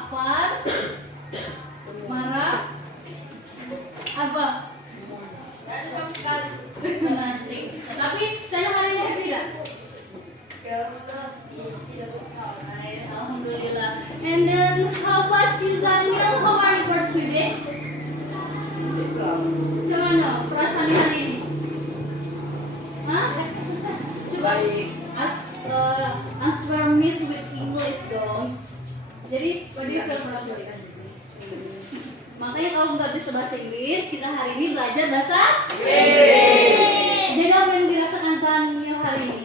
lapar, marah, apa? Sama sekali. Nanti. Tapi saya hari ini happy tidak? Alright, alhamdulillah. And then how about you, Daniel? How are you for today? Gimana perasaan hari ini? Hah? Coba answer Miss with English dong. Jadi, what do you feel for today? Makanya kalau nggak bisa bahasa Inggris, kita hari ini belajar bahasa Inggris. Jadi apa yang dirasakan Daniel hari ini?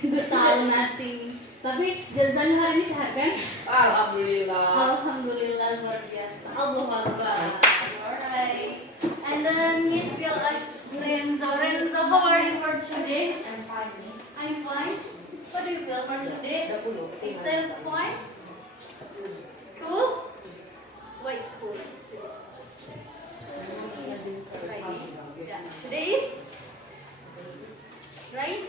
Gak tahu nothing. Tapi Daniel hari ini sehat kan? Alhamdulillah. Alhamdulillah, luar biasa. Allahu Akbar. Alright. And then Miss will ask Renzo. Renzo, how are you for today? I'm fine, Miss. I'm fine. What do you feel for today? Is it fine? Cool? Wait, cool. Yeah. Today is? Right?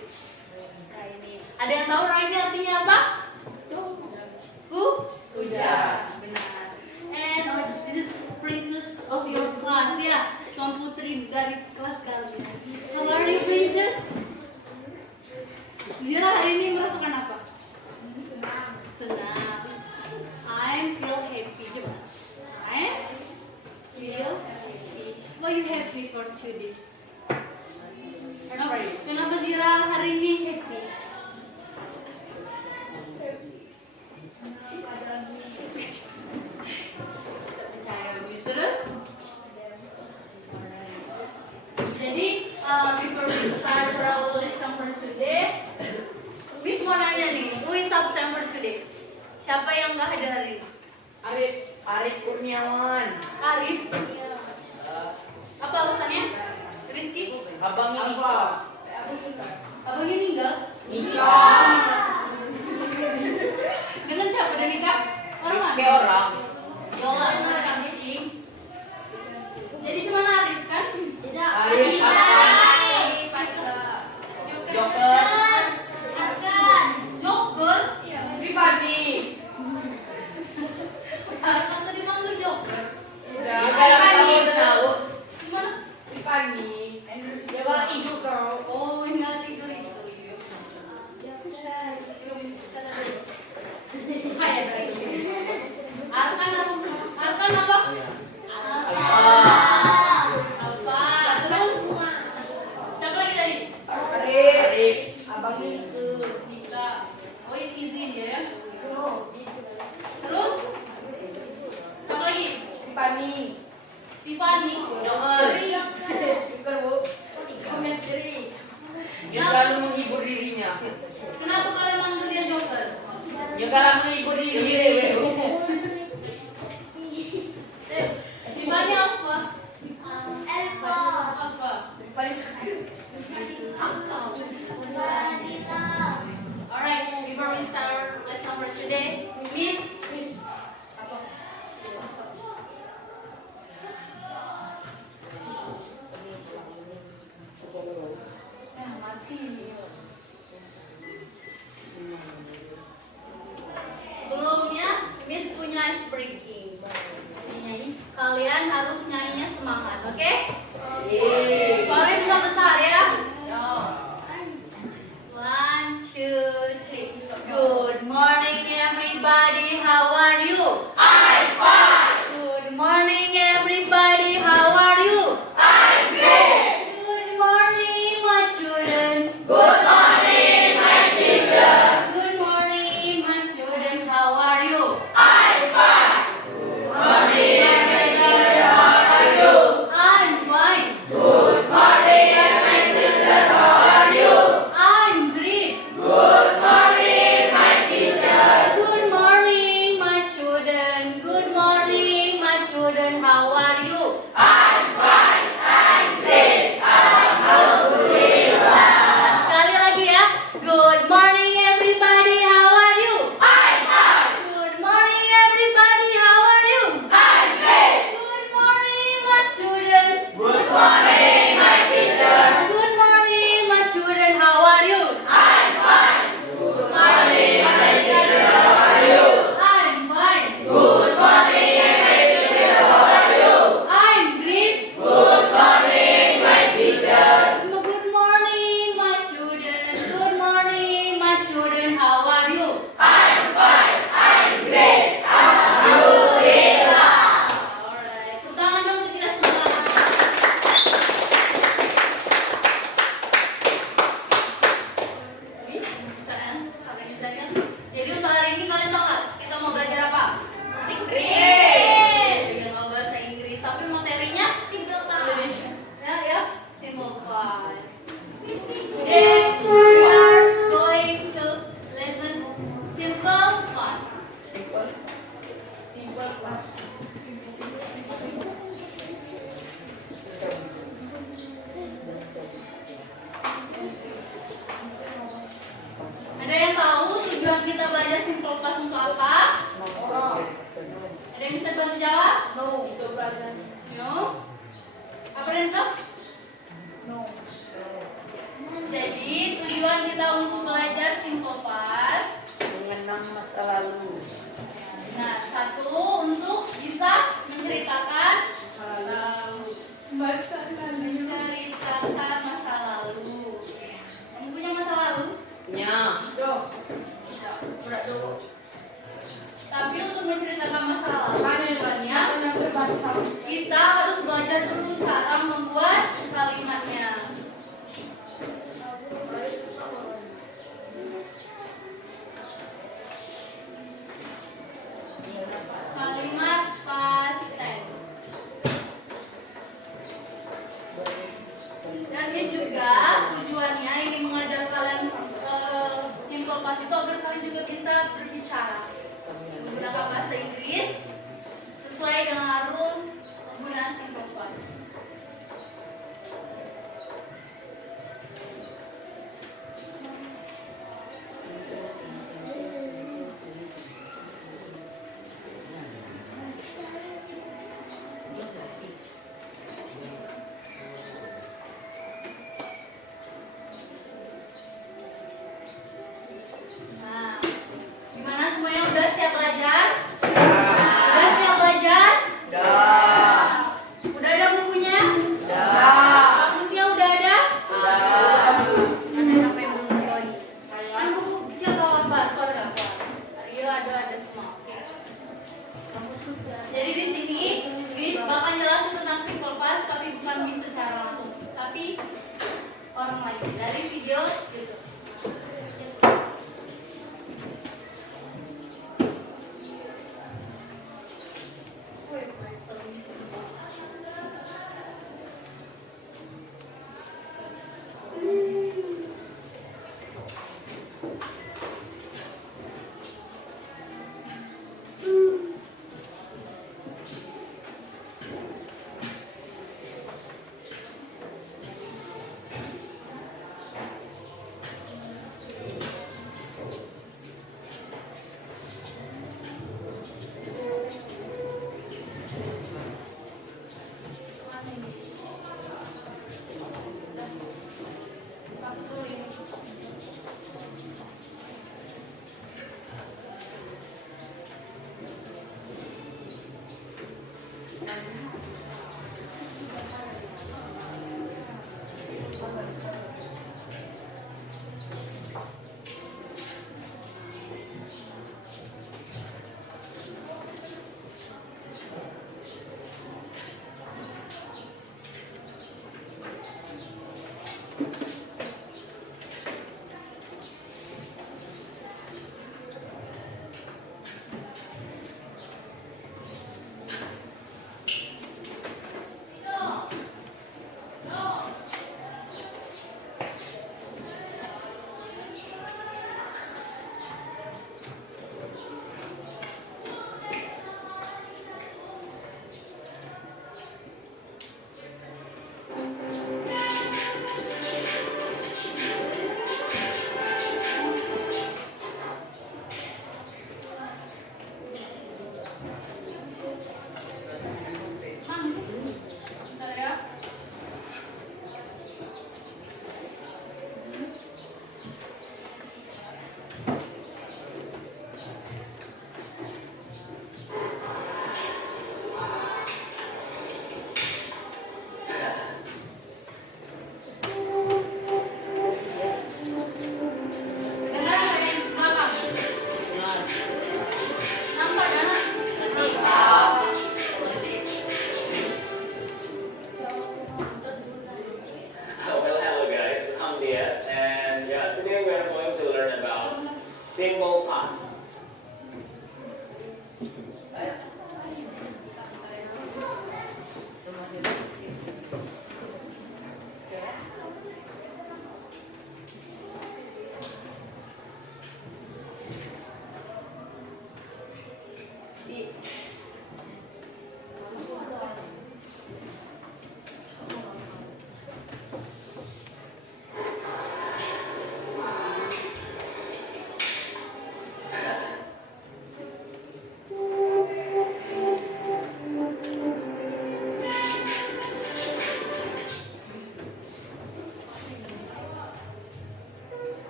Rainy. Ada yang tahu rainy artinya apa? Hujan. Benar. And this is princess of your class ya, Tuan Putri dari kelas kalian. How are you, princess? Zira hari ini merasakan apa? Senang. I feel happy. Coba. I feel happy. Why you happy for today? Kenapa Zira hari ini happy? Terus? Jadi, before we start our lesson for today, Miss mau nanya nih, who is absent for today? Siapa yang nggak hadir hari ini? Arif Kurniawan. Arif? Apa alasannya? Rizky? Abang ini. Abang ini enggak? Nikah. Dengan siapa dia nikah? Orang mana? Kayak orang. Ya orang mana kami sih? Jadi cuma Arif kan? Tidak. Arif, Joker. Joker? Rifani. Kan tadi manggil Joker. Ya kayak kamu tahu. Gimana? Rifani. Ya kalau hijau kau. Oh, ingat itu. Arkan apa? Alfa. Terus? Siapa lagi tadi? Arif. Abang itu Dika. Oh, izin ya. Terus? Siapa lagi? Rifani. Tiffany. Joker, Bu. Dia selalu menghibur dirinya. Kenapa kalian manggil dia Joker? Dia selalu menghibur diri. Tiffany apa? Apa? Alright, before we start our lesson for today, Miss. Sebelumnya, Miss punya ice breaking. Kalian harus nyanyinya semangat, oke? Suaranya bisa besar ya. 1, 2, 3. Good morning everybody, how are you? I'm fine. Good morning everybody, how are you? I'm great. Good morning my students. Good morning, my teacher. Good morning my students, how are you? I'm fine. Good morning, my teacher. How are you? I'm fine. Good morning, my teacher. How are you? I'm great. Good morning, my teacher. Good morning my student. Good morning my student, how are you? I'm fine. I'm great. Alhamdulillah. Sekali lagi ya. Good morning everybody, how are you? I'm fine. Good morning everybody, how are you? I'm great. Good morning my student. Good morning, my teacher. Good morning my student, how are you? I'm fine. Good morning, my teacher. Ada yang tahu tujuan kita belajar simple past untuk apa? Ada yang bisa bantu jawab? No. Apa Renzo? Jadi tujuan kita untuk belajar simple past Mengenang masa lalu. Nah, satu untuk bisa menceritakan menceritakan masa lalu. Kamu punya masa lalu? Ya. Tapi untuk menceritakan masa lalu, kita harus belajar dulu cara membuat kalimatnya. Kalimat past tense. Dan ini juga tujuannya ingin mengajar kalian simple past itu agar kalian juga bisa berbicara menggunakan bahasa Inggris sesuai dengan rules penggunaan simple past. Nah, gimana semuanya udah siap belajar? Udah siap belajar? Udah ada bukunya? Bagusnya udah ada? Ada siapa yang belum ada lagi? Kan buku kecil atau apa? Itu ada apa? Iya ada semua. Oke. Jadi di sini Bis bakal jelasin tentang simple past tapi bukan Bis secara langsung, tapi orang lain dari video gitu.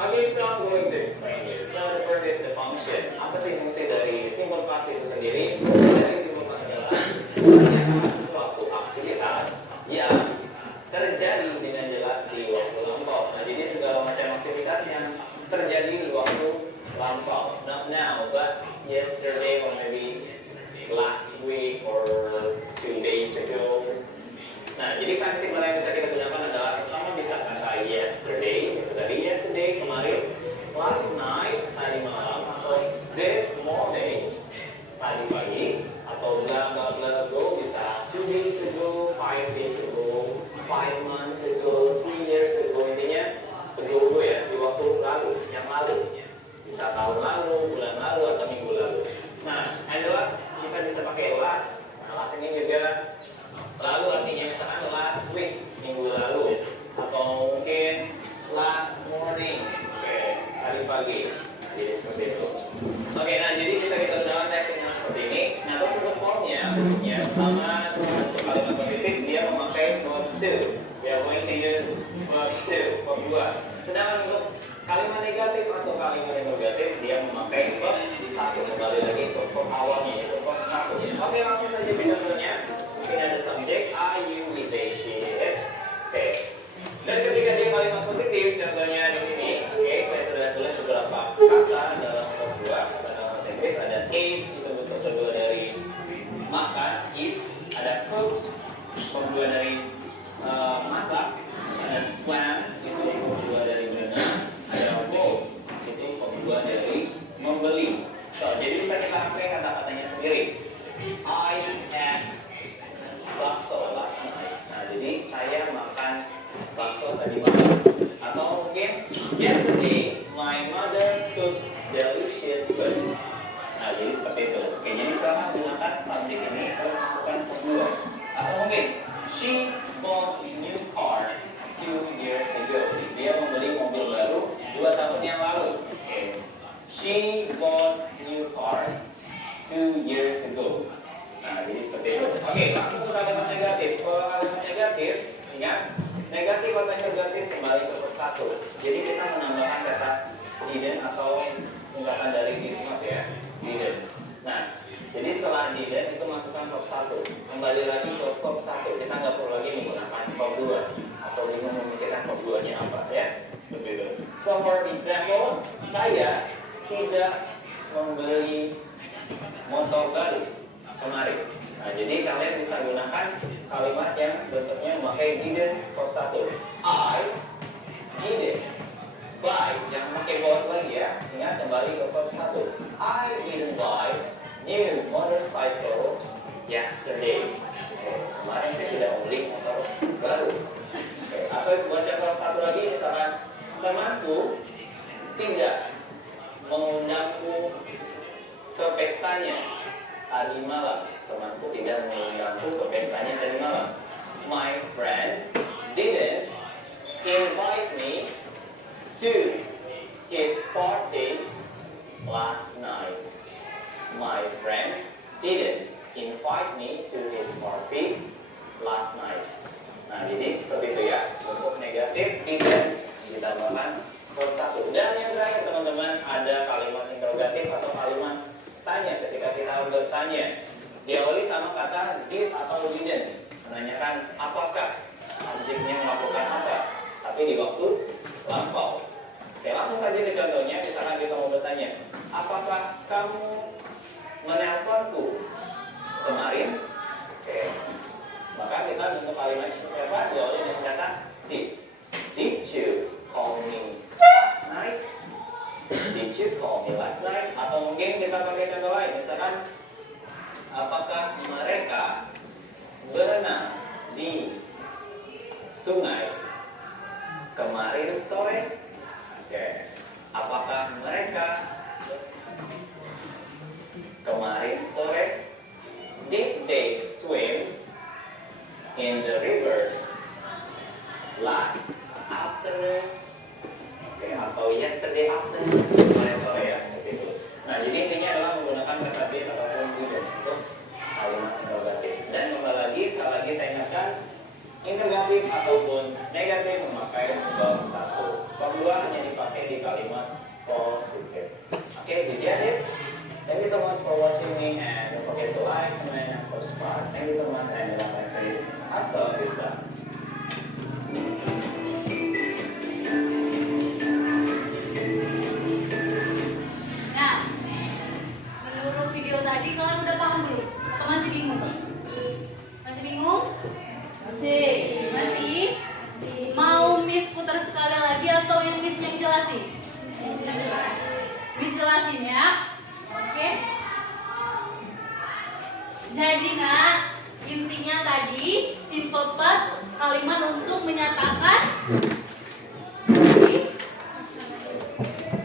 Okay, so I'm going to explain this. Now the first is the function. Apa sih fungsi dari simple past itu sendiri? Fungsi dari simple past adalah menanyakan suatu aktivitas yang terjadi dengan jelas di waktu lampau. Nah, jadi segala macam aktivitas yang terjadi di waktu lampau. Not now, but yesterday or maybe last week or 2 days ago. Nah, jadi participle yang bisa kita gunakan adalah pertama bisa kata yesterday, itu tadi yesterday kemarin, last night tadi malam, atau this morning tadi pagi, atau bla bla bla ago bisa 2 days ago, 5 days ago, 5 months ago, 3 years ago, intinya ago ya, di waktu lalu, yang lalu, bisa tahun lalu, bulan lalu atau minggu lalu. Nah, and last kita bisa pakai last. Nah, last ini juga lalu artinya misalkan last week, minggu lalu, atau mungkin last morning, oke, tadi pagi. Jadi seperti itu. Oke, nah jadi bisa kita gunakan teksnya seperti ini. Nah, terus untuk formnya, bentuknya pertama untuk kalimat positif dia memakai verb to. We are going to use verb to, verb 2. Sedangkan untuk kalimat negatif atau kalimat interrogatif dia memakai verb 1. Kembali lagi ke verb awalnya, yaitu verb 1. Oke, langsung saja ke contohnya. Sini ada subjek, are you with a ship? Oke. Dan ketika dia kalimat positif, contohnya di sini, oke, saya sudah tulis beberapa kata dalam verb 2. Kata dalam bahasa Inggris ada eat, itu bentuk kedua dari makan, eat, ada cook, verb 2 dari masak, ada swam, itu verb 2 dari berenang, ada go, itu verb 2 dari membeli. So, jadi bisa kita pakai kata-katanya sendiri. I had bakso last night. Nah, jadi saya makan bakso tadi malam. Atau mungkin yesterday my mother cooked delicious food. Nah, jadi seperti itu. Oke, jadi sekarang gunakan subjek ini terus masukkan verb 2. Atau mungkin she bought a new car 2 years ago. Dia membeli mobil baru 2 tahun yang lalu. Oke. She bought new cars 2 years ago. Nah, jadi seperti itu. Oke, langsung ke kalimat negatif. Kalau kalimat negatif, ingat, negatif atau negatif kembali ke verb 1. Jadi kita menambahkan kata didn't atau ungkapan dari did not ya, didn't. Nah, jadi setelah didn't itu masukkan verb 1. Kembali lagi ke verb 1. Kita nggak perlu lagi menggunakan verb 2 atau bingung memikirkan verb 2-nya apa ya. Seperti itu. So for example, saya tidak membeli motor baru kemarin. Nah, jadi kalian bisa gunakan kalimat yang bentuknya memakai didn't verb 1. I didn't buy, jangan pakai bought lagi ya. Ingat kembali ke verb 1. I didn't buy new motorcycle yesterday. Kemarin saya tidak membeli motor baru. Atau baca verb 1 lagi, misalkan temanku tidak mengundangku ke pestanya tadi malam. Temanku tidak mengundangku ke pestanya tadi malam. My friend didn't invite me to his party last night. My friend didn't invite me to his party last night. Nah, jadi seperti itu ya. Untuk negatif didn't ditambahkan verb 1. Dan yang terakhir teman-teman ada kalimat interrogatif atau kalimat tanya ketika kita bertanya. Diawali sama kata did atau didn't. Menanyakan apakah subjeknya melakukan apa. Tapi di waktu lampau. Oke, langsung saja ke contohnya. Misalkan kita mau bertanya, apakah kamu menelponku kemarin? Oke. Maka kita bentuk kalimat seperti apa? Jawabnya dengan kata did. Did you call me last night? Did you call me last night? Atau mungkin kita pakai contoh lain. Misalkan, apakah mereka berenang di sungai kemarin sore? Oke. Apakah mereka kemarin sore? Did they swim in the river last afternoon? Oke, atau yesterday afternoon, kemarin sore ya, begitu. Nah, jadi intinya adalah menggunakan kata did ataupun didn't untuk kalimat interrogatif. Dan kembali lagi, sekali lagi saya ingatkan, interrogatif ataupun negatif memakai verb 1. Verb 2 hanya dipakai di kalimat positif. Oke, jadi adik. Thank you so much for watching me and don't forget to like, comment, and subscribe. Thank you so much and as I say, hasta la vista. Nah, menurut video tadi kalian udah paham belum? Atau masih bingung? Masih bingung? Masih? Mau Miss putar sekali lagi atau yang Miss yang jelasin? Miss jelasin ya. Oke. Jadi nak, intinya tadi simple past kalimat untuk menyatakan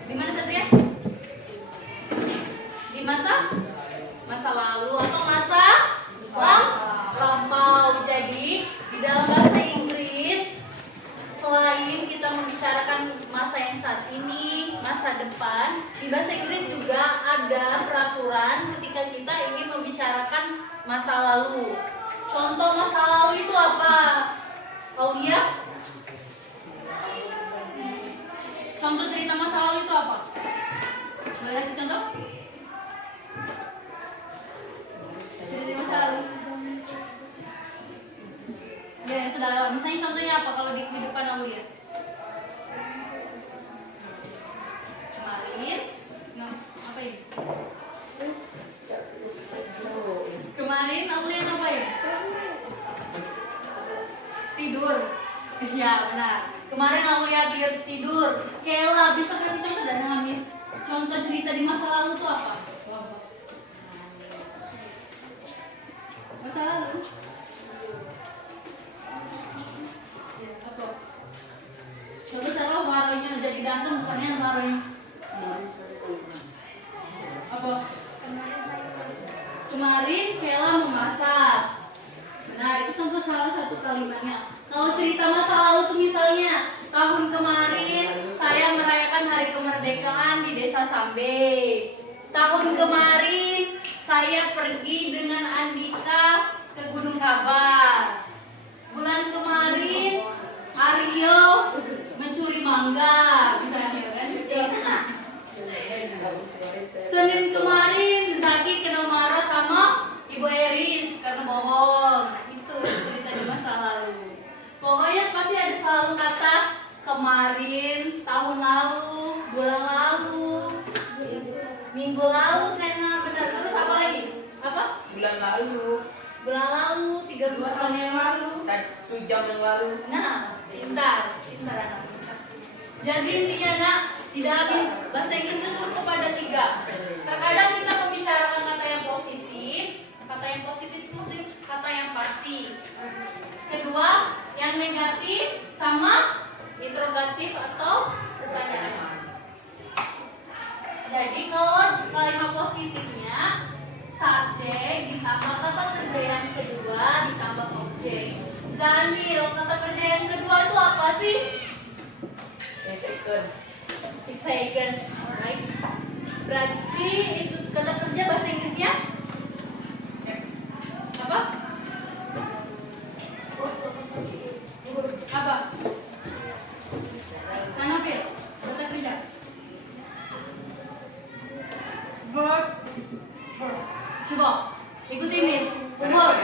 di mana Satria? Di masa lalu atau masa lampau. Jadi di dalam bahasa Inggris selain kita membicarakan masa yang saat ini, masa depan, di bahasa Inggris juga ada peraturan ketika kita ingin membicarakan masa lalu. Contoh masa lalu itu apa? Aulia? Contoh cerita masa lalu itu apa? Boleh kasih contoh? Cerita masa lalu. Ya, sudah lewat. Misalnya contohnya apa kalau di depan Aulia? Kemarin, ngapain? Kemarin Aulia ngapain? Tidur. Iya, benar. Kemarin Aulia tidur. Kela, bisa kasih contoh dan habis contoh cerita di masa lalu itu apa? Masa lalu? Apa? Coba saya waronya jadi datang, misalnya waronya. Apa? Kemarin Kela memasak. Benar, itu contoh salah satu kalimatnya. Kalau cerita masa lalu tuh misalnya tahun kemarin saya merayakan hari kemerdekaan di Desa Sambe. Tahun kemarin saya pergi dengan Andika ke Gunung Kabar. Bulan kemarin Aryo mencuri mangga, misalnya kan? Senin kemarin Zaki kena marah sama Ibu Eris karena bohong. Nah, itu cerita di masa lalu. Pokoknya pasti ada selalu kata kemarin, tahun lalu, bulan lalu, minggu lalu, karena benar. Terus apa lagi? Apa? Bulan lalu, 3 bulan yang lalu, 1 jam yang lalu. Nah, pintar anak. Jadi intinya nak, tidak habis bahasa Inggris itu cukup ada 3. Terkadang kita membicarakan kata yang positif. Kata yang positif itu maksudnya kata yang pasti. Kedua, yang negatif sama interrogatif atau pertanyaan. Jadi kalau kalimat positifnya subjek ditambah kata kerja yang kedua ditambah objek. Zanil, kata kerja yang kedua itu apa sih? Second. Alright. Berarti itu kata kerja bahasa Inggrisnya apa? Apa? Anopil, kata kerja. Verb. Coba ikuti Miss. Verb.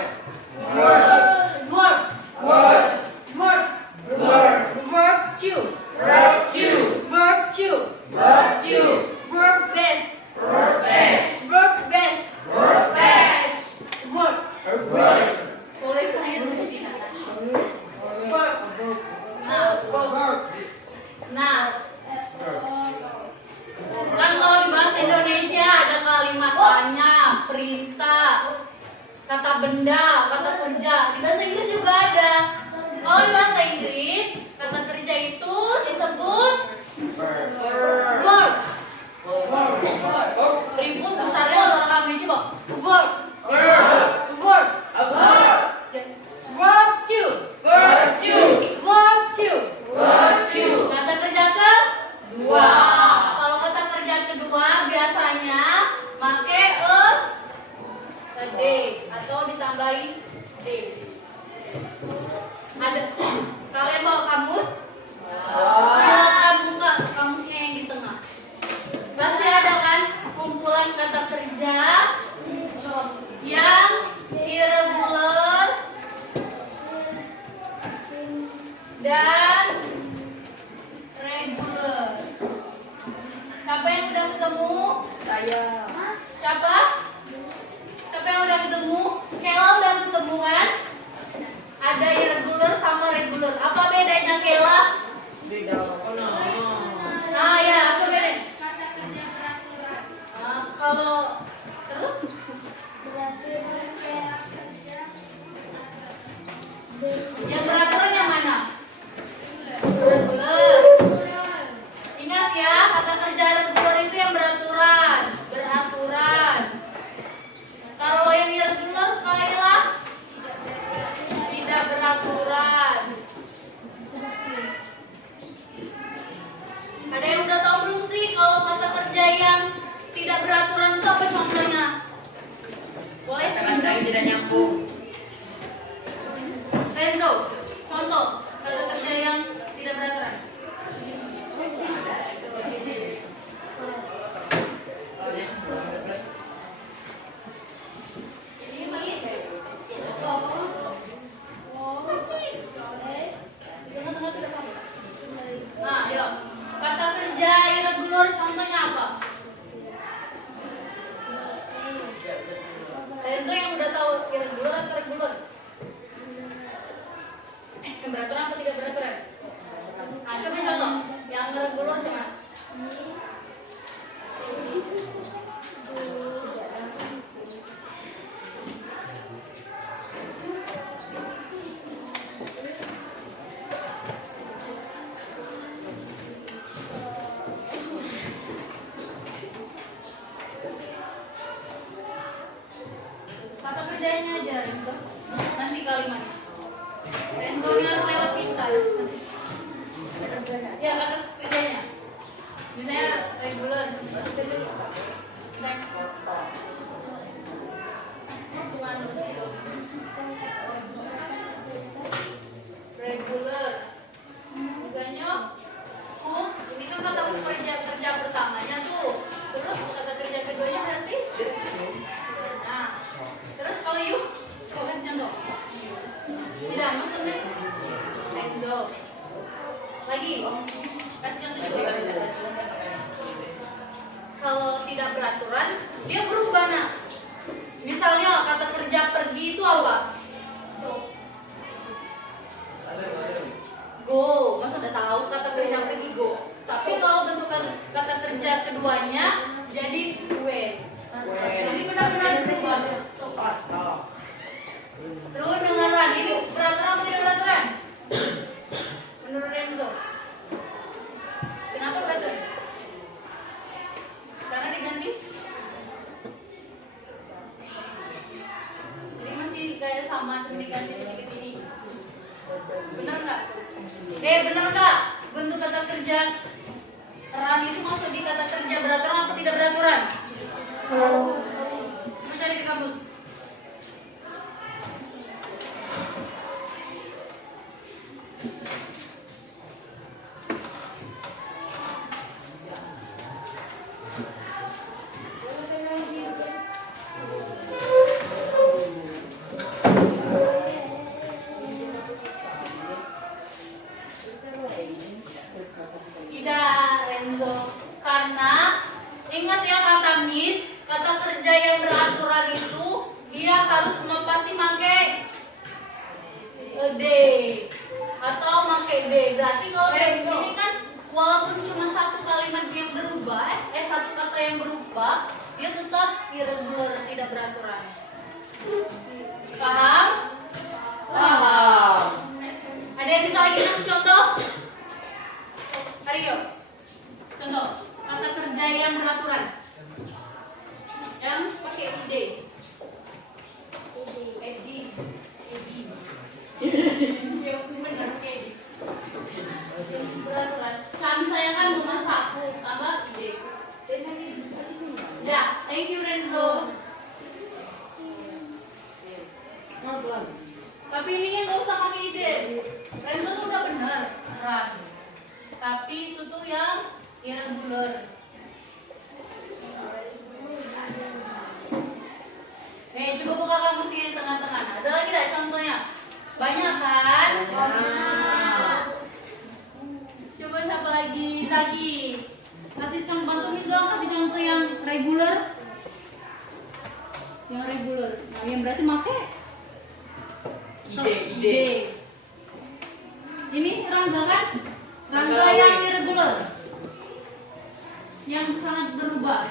Boleh saya tidak? Nah, kan kalau di bahasa Indonesia ada kalimat tanya, perintah, kata benda, kata kerja. Di bahasa Inggris juga ada. Kalau di bahasa Inggris, kata kerja itu disebut verb. Ribut besarnya orang kami coba. Verb. Kata kerja kedua. Kalau kata kerja kedua biasanya pakai a d atau ditambahin d. Hah? Siapa? Siapa yang udah ketemu? Kela udah ketemu kan? Ada irregular sama regular. Apa bedanya Kela? Beda. Nah ya, apa bedanya? Kalau terus yang beraturan yang mana? Regular. Ingat ya, kata kerja regular itu yang beraturan. Kalau yang irregular, Kailah tidak beraturan. Ada yang udah tahu belum sih kalau kata kerja yang tidak beraturan itu apa contohnya? Boleh? Kata-kata yang tidak nyambung. Renzo, contoh kata kerja yang tidak beraturan. Nah, yuk. Kata kerja irregular contohnya apa? Renzo yang udah tahu irregular atau regular? Yang beraturan apa tidak beraturan? Nah, coba contoh. Yang regular cuman. Kata kerjanya aja Renzo. Nanti kalimatnya. Renzo nya lewat kita. Ya kata kerjanya. Misalnya regular. Regular. Misalnya, ini kan kata kerja pertamanya tuh. Terus kata kerja keduanya berarti? Nah, terus kalau you, kau kasih contoh. Tidak, maksudnya Renzo. Lagi, kasih contoh juga. Kalau tidak beraturan, dia berubah nah. Misalnya kata kerja pergi itu apa? Go, masa udah tahu kata kerja pergi go. Tapi kalau bentukan kata kerja keduanya jadi went. Jadi benar-benar berubah. Terus dengarkan ini beraturan atau tidak beraturan? Menurut Renzo, kenapa beraturan? Karena diganti. Jadi masih kayak sama, cuma diganti sedikit ini. Benar nggak? Benar nggak? Bentuk kata kerja ran itu masuk di kata kerja beraturan atau tidak beraturan? Coba cari di kamus. Tidak, Renzo. Karena ingat ya kata Miss, kata kerja yang beraturan itu dia harus pasti pakai D atau pakai D. Berarti kalau dari sini kan walaupun cuma satu kalimat yang berubah, satu kata yang berubah, dia tetap irregular, tidak beraturan. Paham? Paham. Ada yang bisa lagi ngasih contoh? Ayo, contoh kata kerja yang beraturan, yang pakai id, yang benar pakai id. Beraturan. Kami saya kan rumah saku, tambah id. Ya, thank you Renzo. Tapi ini nggak usah pakai id. Renzo tuh udah benar. Tapi itu tuh yang irregular. Coba buka kamus di tengah-tengah. Ada lagi tidak contohnya? Banyak kan? Banyak. Coba siapa lagi? Zaki. Kasih contoh, bantuin dong, kasih contoh yang regular. Yang regular. Nah, yang berarti make ide. Ini Rangga kan? Rangga Rangga yang irregular. Yang sangat berubah.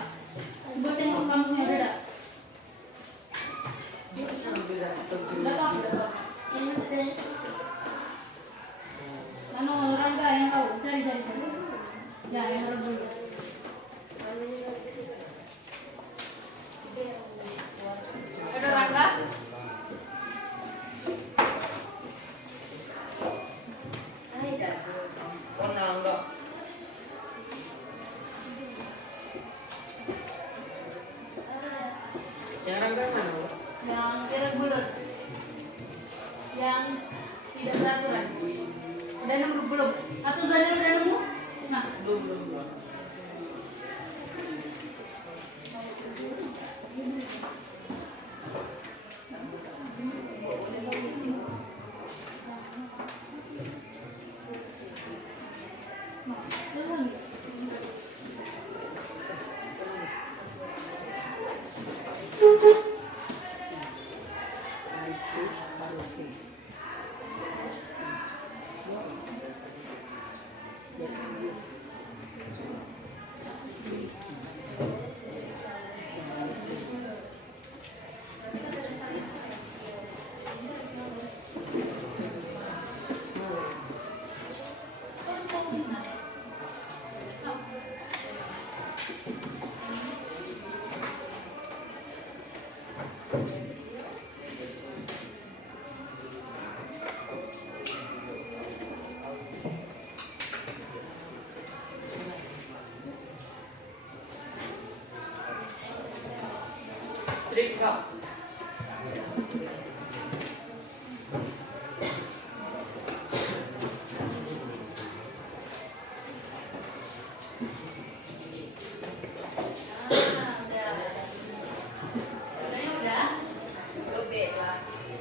Coba tengok kamusnya beda. Berapa? Anu Rangga yang tahu, cari. Ya, yang irregular. Ada Rangga? Warna enggak. Yang Rangga mana? Yang irregular. Yang tidak beraturan. Udah nemu belum? Atau Zanir udah nemu? Nah, Belum. Trik enggak.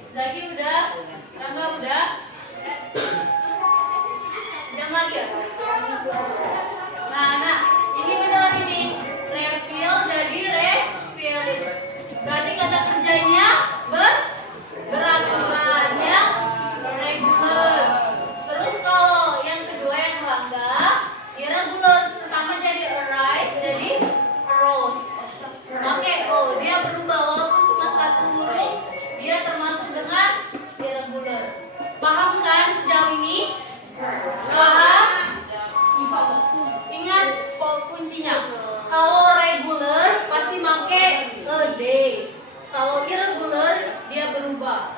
Zaki udah? Rangga udah? Jam lagi ya? Nah, ini benar ini. Refill jadi refillin. Berarti kata kerjanya beraturan yang regular. Terus kalau yang kedua yang Rangga irregular. Pertama jadi arise jadi arose. Oke, dia berubah walaupun cuma satu huruf, dia termasuk dengan irregular. Paham kan sejauh ini? Paham? Ingat kuncinya. Kalau regular pasti pakai a day. Kalau irregular dia berubah.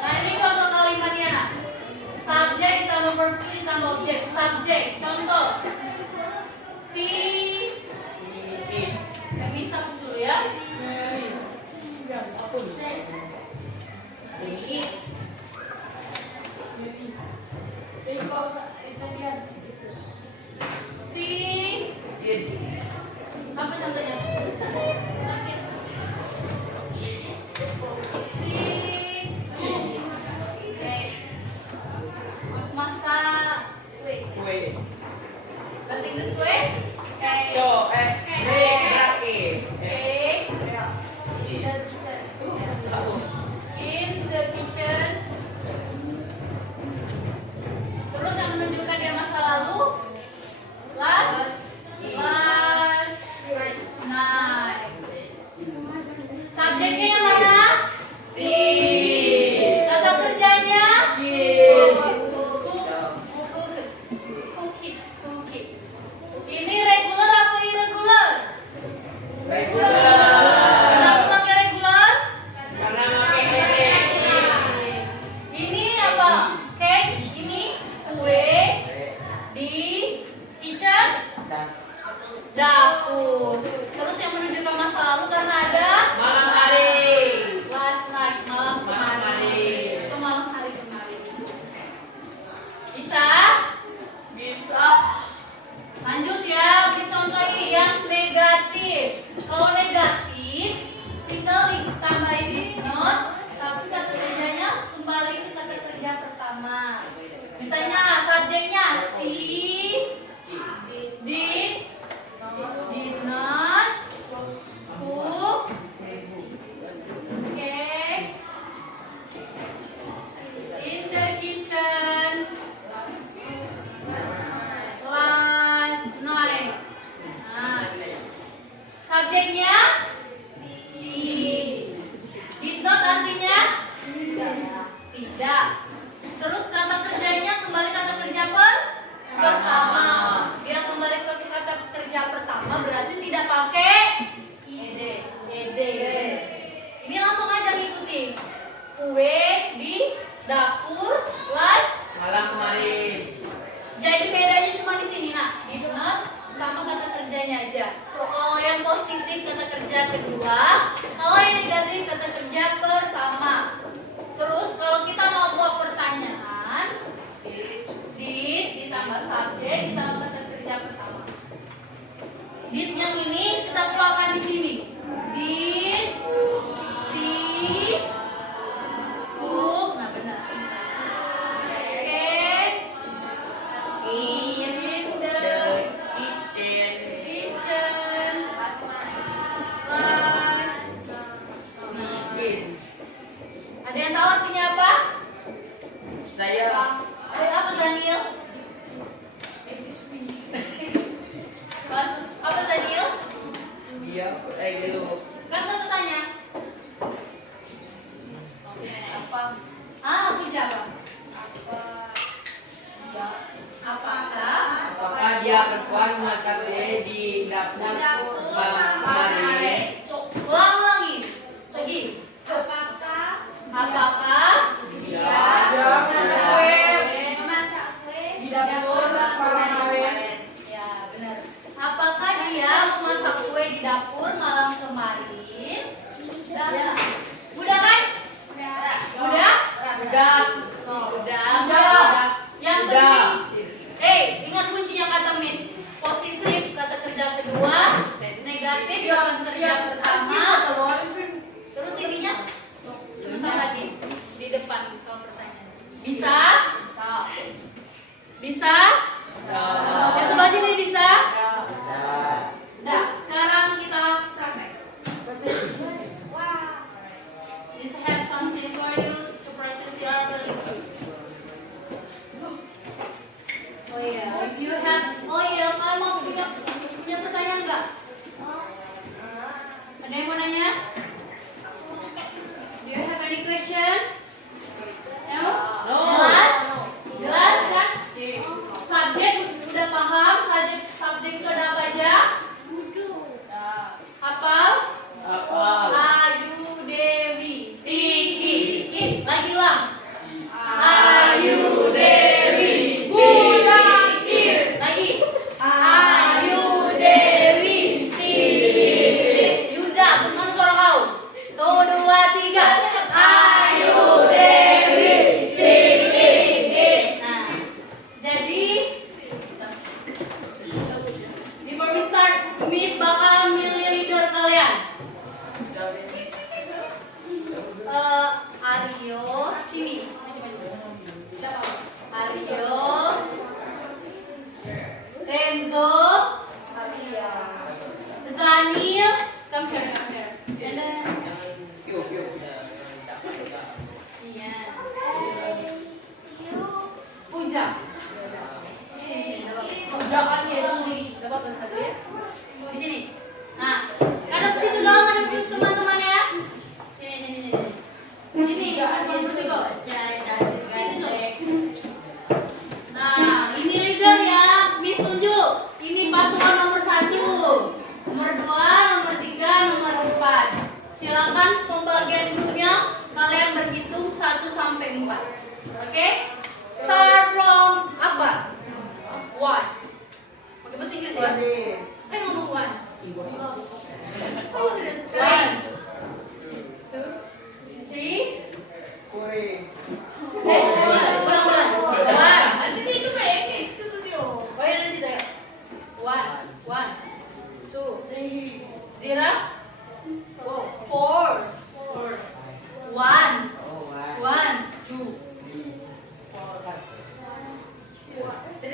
Nah ini contoh kalimatnya. Subjek ditambah verb to ditambah objek. Subjek. Contoh. Si ini satu dulu ya. Apa nih? Si apa contohnya? Masak kue. Bahasa Inggris kue? In the kitchen. Terus yang menunjukkan dia masa lalu last night. Subjeknya yang mana? Kata kerjanya cook it. Ini regular apa irregular? Kenapa pakai regular? Ini apa? Cake. Ini kue di kitchen. Dapur. Terus yang menunjukkan masa lalu karena ada Malam hari. last night, malam Malam hari. Atau malam hari kemarin. Bisa? Lanjut ya, bisa contohin yang negatif. Kalau negatif, tinggal ditambahin not, tapi kata kerjanya kembali ke kata kerja pertama. Misalnya subjeknya si did not cook cake in the kitchen last night. Nah, subjeknya si did not artinya tidak. Terus kata kerjanya kembali kata kerja pertama. Dia kembali ke kata kerja pertama berarti tidak pakai ed. Ini langsung aja ngikutin. Kue di dapur Malam kemarin. jadi bedanya cuma di sini. Nah, did not sama kata kerjanya aja. Kalau yang positif kata kerja kedua, kalau yang negatif kata kerja pertama. Terus kalau kita mau buat pertanyaan, did ditambah subjek ditambah kata kerja pertama. Did yang ini kita keluarkan di sini. Did si cook, nah benar. Cake in the kitchen last weekend. Ada yang tahu artinya apa? Saya Apa Daniel? Apa Daniel? dia dulu. Kan kamu tanya. Apa? Aku siapa? Apakah? Apakah dia perempuan masak kue di dapur kemarin? Ulangi. Lagi. Apakah Dia memasak kue di dapur kemarin. Ya, benar. Apakah dia memasak kue di dapur malam kemarin? Udah kan? Udah? Udah. Yang penting, ingat kuncinya kata Miss. Positif kata kerja kedua, negatif kata kerja pertama. Terus ininya tadi di depan kalau pertanyaan. Bisa? Bisa? Ya sebelah sini bisa? Nah, sekarang kita praktek. Just have something for you to practice your ability. Oh iya, if you have, kalian mau punya pertanyaan nggak? Ada yang mau nanya? Do you have any question? No? Jelas? Jelas kan? Subjek udah paham? Subjek itu ada apa aja? Hafal? Ayu Dewi Siki. Lagi lang. Ayu Dewi Budakir. Lagi. Ayu Dewi Siki. Yuda, mana suara kau? 1, 2, 3. Ayu Dewi Siki. Nah, jadi before we start, Miss bakal milih leader kalian. Aryo, sini. Siapa? Aryo, Renzo, Zanil, come here. And then, iya. Puja. Puja kan ya sini. Gak apa-apa satu ya. Di sini. Nah, kadang situ doang ada teman-teman ya. Sini. Ini kok. Nah, ini leader ya. Miss tunjuk. Ini paslon nomor 1, nomor 2, nomor 3, nomor 4. Silakan pembagian grupnya kalian berhitung 1 sampai 4. Oke? Start from apa? 1. Pakai bahasa Inggris ya? Ngomong 1. Oh, serius. 1, 2, 3. Nanti itu kayak itu tuh dia. Oh ya dari situ ya. 1, 2, 0, 4, 1, 2, 3,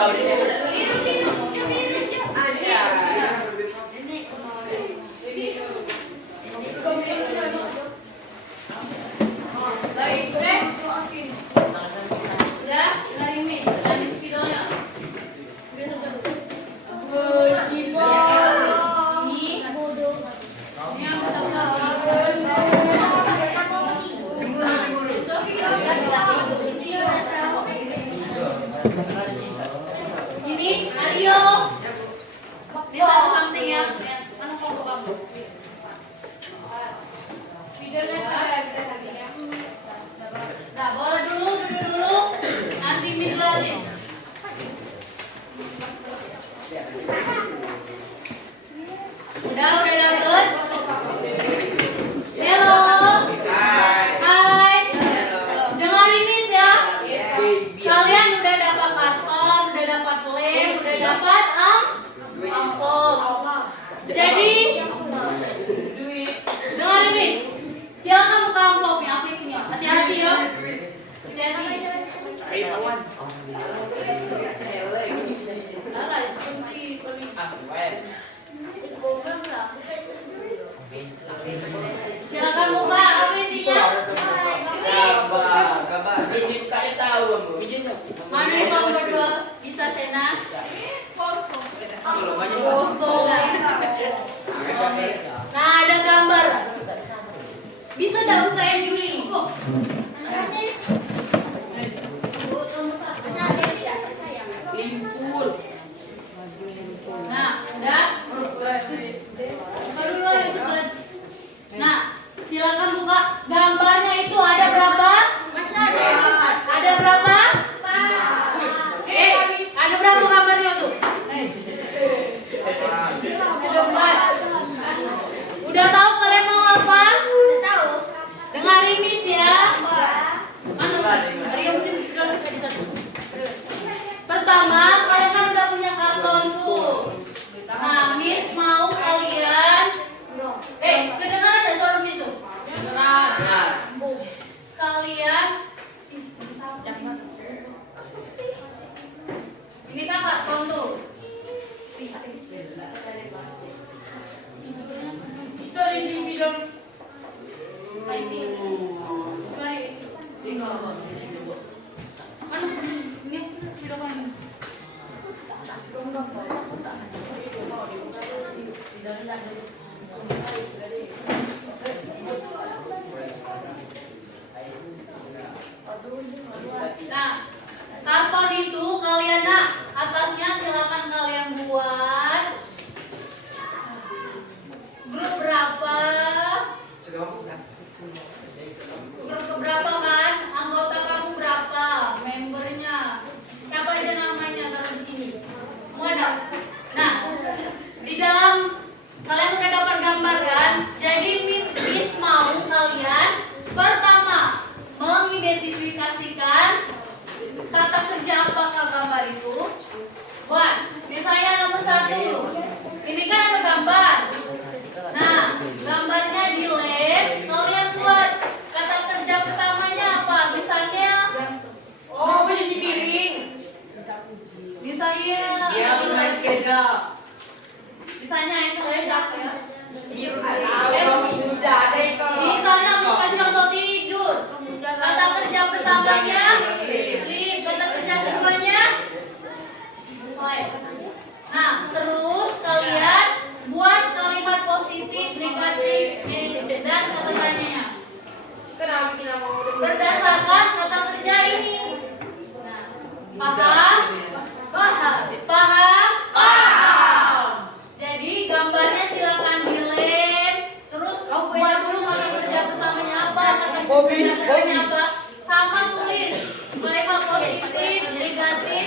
Udah, dengerin Miss. Ada spidolnya. Ini yang ini Aryo. Ini satu something ya. Mana kelompok kamu? Nah, boleh dulu, duduk dulu. Nanti Miss jelasin. Udah dapet? Halo. Hai. Dengerin Miss ya. Kalian udah dapat karton, udah dapat lem, udah dapat amplop. Jadi dengerin Miss. Silakan buka amplopnya, apa isinya? Hati-hati ya. Hati-hati. Silakan buka, apa isinya? Mana yang kamu berdua bisa Sena? Kosong. Nah, ada gambar. Bisa nggak buka yang ini? Nah, udah? Buka dulu ya cepet. Nah, silakan buka. Gambarnya itu ada berapa? Ada berapa? Ada berapa gambarnya tuh? Ada 4. Udah tahu kalian mau apa? Tahu. Dengarin Miss ya. Mana? Maria mungkin di satu. Pertama, kalian kan udah punya karton tuh. Nah, Miss mau kalian. Kedengaran ada suara Miss tuh? Kalian. Ini kan karton tuh. Itu di sini dong. Mana ini video mana? Nah, karton itu kalian atasnya silakan kalian buat grup berapa? Grup keberapa kan? Anggota kamu berapa? Membernya siapa aja namanya taruh di sini. Mau ada? Nah, di dalam kalian udah dapat gambar kan? Jadi Miss mau kalian pertama mengidentifikasikan kata kerja apakah gambar itu. Misalnya nomor 1. Ini kan ada gambar. Nah, gambarnya di lem. Kalian buat kata kerja pertamanya apa? Misalnya isi piring. Misalnya misalnya itu apa ya? Misalnya mau kasih contoh tidur. Kata kerja pertamanya sleep. Kata kerja keduanya sleep. Nah, terus kalian buat kalimat positif, negatif, dan kata tanyanya berdasarkan kata kerja ini. Nah, paham? Paham? Jadi gambarnya silakan dilem. Terus buat dulu kata kerja pertamanya apa, kata kerja keduanya apa, sama tulis kalimat positif, negatif,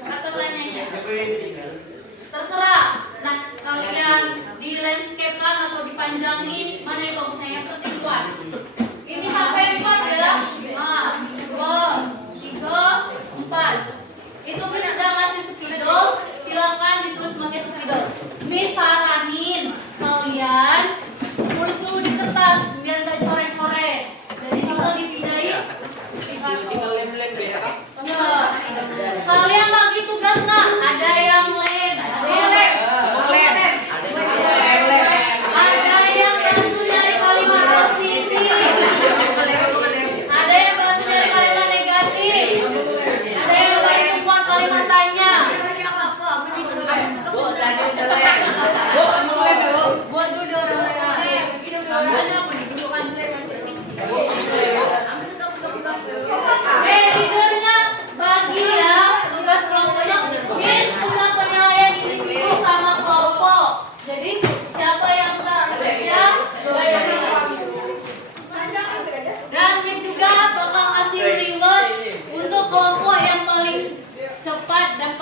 kata tanyanya. Terserah. Nah, kalian di landscape kan atau dipanjangin mana yang bagusnya, yang penting buat. Ini sampai 4 ya. 2, 3, 4. Itu Miss udah ngasih spidol, silakan ditulis pakai spidol. Miss saranin kalian tulis dulu di kertas biar gak coret-coret. Jadi tinggal dipindahin. Kalian bagi tugas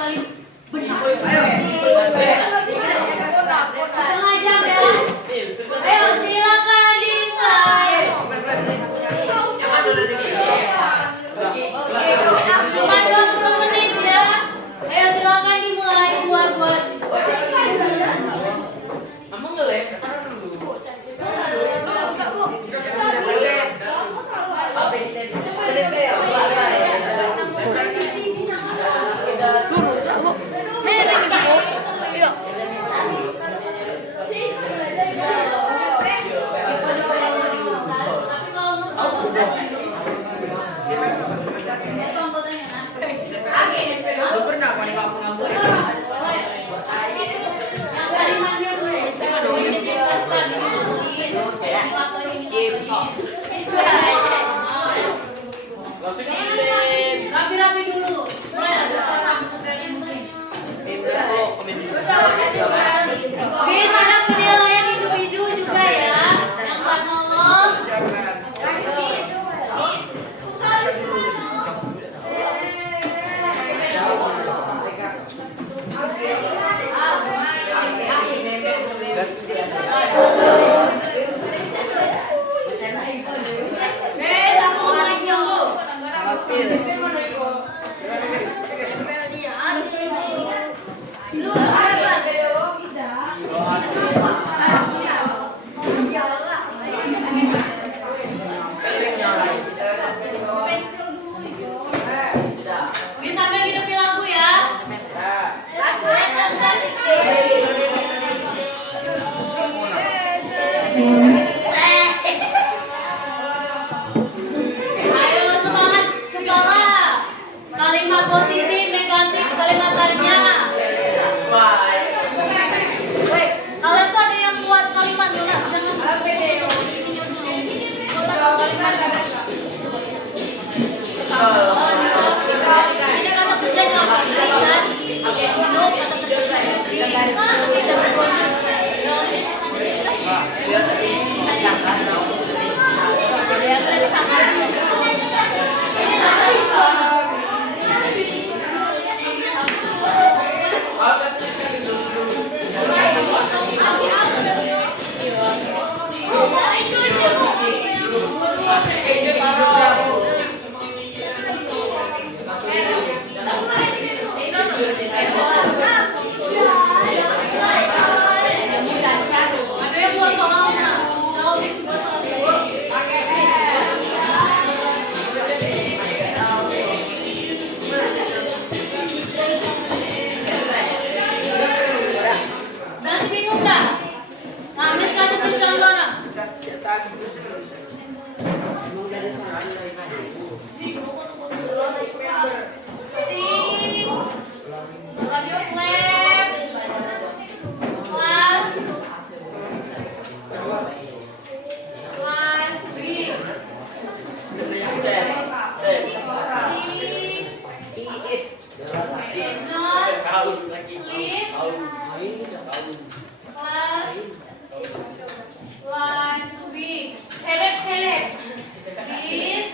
paling benar. Ayo. Setengah jam ya. Ayo silakan dimulai. Cuma 20 menit ya. Ayo silakan dimulai buat. Tapi kalau itu anggotanya yang kalimatnya dulu. Rapi-rapi dulu. Mulai ada orang mulai. Bisa ada penilaian individu juga ya. Yang nggak nolong. Bisa sambil hidupin lagu ya. Ayo semangat kepala. Kalimat positif, negatif, kalimat tanya. Woi, kalian tuh ada yang buat kalimat nggak? Ini kata kerjanya apa? Ringan, hidup, kata kerjanya tapi jangan buat. Ada yang buat soalnya. Masih bingung nggak? Nah, Miss kasih tunjuk orang. Radio flap. Kelas B. Kelas B. Seleb. Please.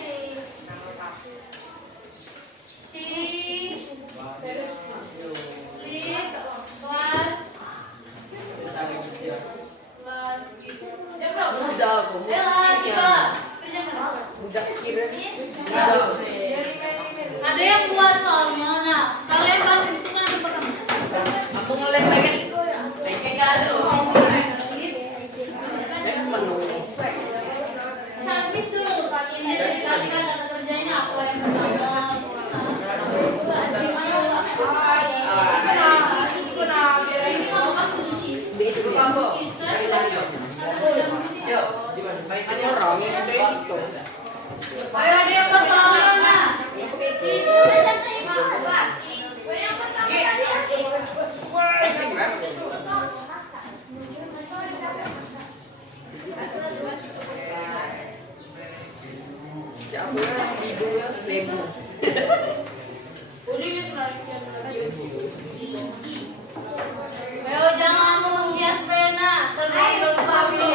Ada yang buat soalnya, nah kalian bantu itu kan ada pertama. Aku ngelem lagi. Habis dulu, ini dikasihkan kata kerjanya apa yang pertama. Ayo ada yang buat soalnya. Ayo jangan menghias pena, terlalu sawi.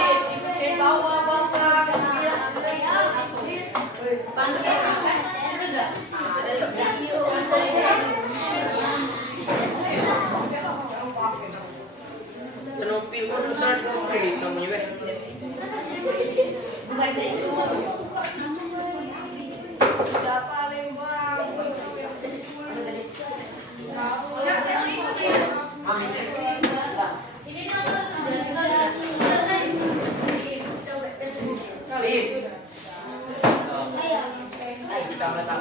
Panggil, sudah. Senopi pun ntar kredit namanya weh. Bukan saya itu. Ini Habis. Kita letak.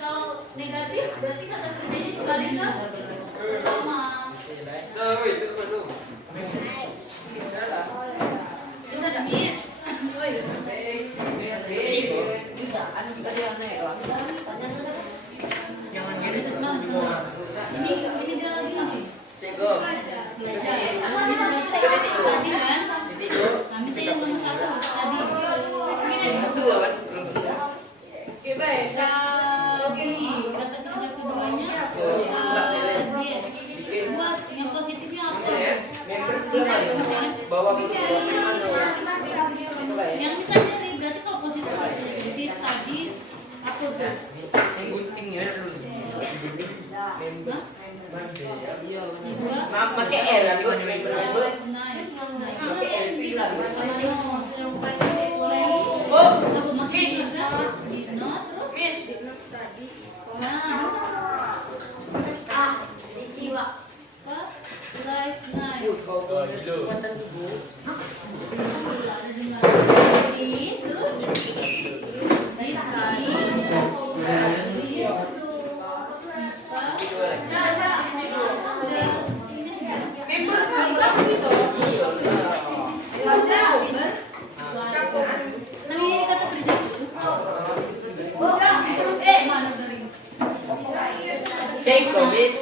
Kalau negatif berarti kata kerjanya kembali ke sama. Sudah ada Miss. Oh iya. Jangan Ada gini semua. Ini dia lagi nih. Cego. Tadi kan? Kami saya yang nomor 1 tadi. Itu kan. Kata kerja keduanya buat yang positifnya apa? Bawa ke Yang bisa dari berarti kalau positif jadi tadi aku tuh. gunting ya dulu. Hah? Dua. Maaf pakai L lah dua member. Naik. Pakai L bilang. Oh, Miss. Dino terus. Miss. Nah. Iwa. Apa? Rice naik. Kau kekuatan tubuh. Ada dengar. Ini terus. Member kan gitu. Ini kata kerja itu. Mana dari? Ceko, Miss.